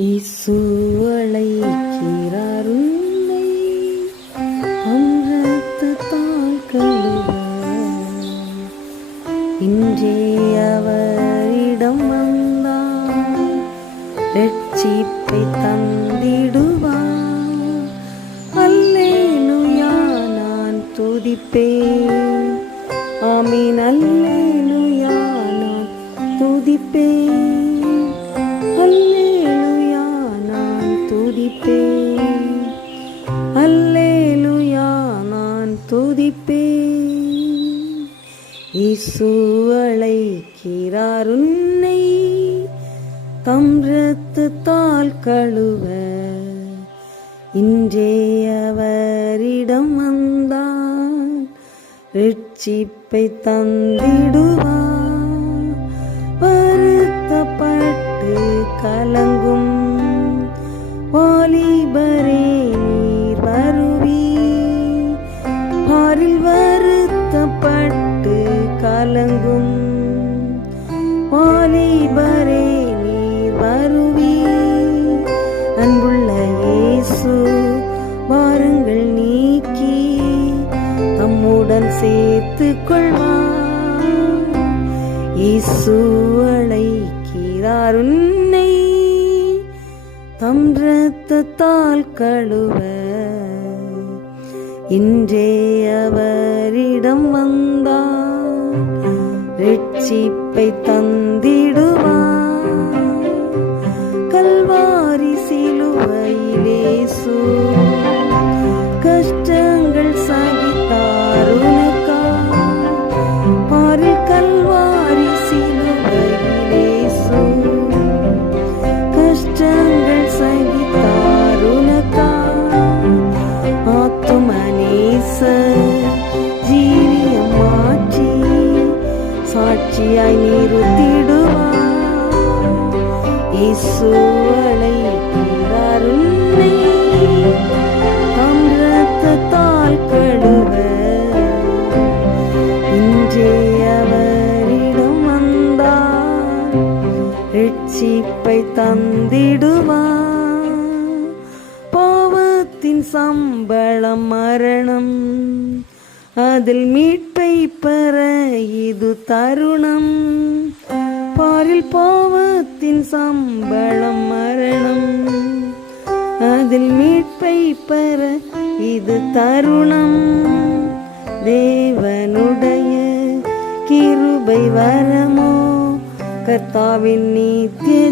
இயேசு அழைக்கிறார் உன்னை இரத்தத்தால் கழுவ. இன்றே அவரிடம் வந்தார் ரட்சிப்பை தந்திடுவார். அல்லேலூயா நான் துதிப்பேன், ஆமீன் அல்லேலூயா நான் துதிப்பேன், அல்லேலூயா நான் துதிப்பேன், அல்லேலூயா நான் துதிப்பேன். இயேசு அழைக்கிறார் உன்னை தம் இரத்தத்தால் கழுவ. இன்றே அவரிடம் வந்தார் ரட்சிப்பை தந்திடுவார். வருத்தப்பட்டு கலங்கும் வாலிபரே நீர் வருவீர். பாரில் வருத்தப்பட்டு கலங்கும் வாலிபரே நீர் வருவீர். அன்புள்ள இயேசு பாருங்கள் நீக்கி தம்முடன் சேர்த்துக் கொள்வார். இயேசு அழைக்கிறார் உன்னை தம் இரத்தத்தால் கழுவ. இன்றே அவரிடம் வந்தார் ரட்சிப்பை தந்திடுவார். கல்வாரி சிலுவையில் இயேசு கஷ்டங்கள் சகித்தார் உனக்காய். பாரில் கல்வாரி சிலுவையில் இயேசு கஷ்டங்கள் சகித்தார் உனக்காய். ஆத்துமநேச ஜீவியம் மாற்றி சாட்சியாய் நிறுத்திடுவார். இயேசு அழைக்கிறார் உன்னை தம் இரத்தத்தால் கழுவ. இன்றே அவரிடம் வந்தார் ரட்சிப்பை தந்திடுவார். பாவத்தின் சம்பளம் மரணம், அதில் மீட்பை பெற இது தருணம். பாரில் பாவத்தின் சம்பளம் மரணம், அதில் மீட்பை பெற இது தருணம். தேவனுடைய கிருபை வரமோ கர்த்தாவின் நித்திய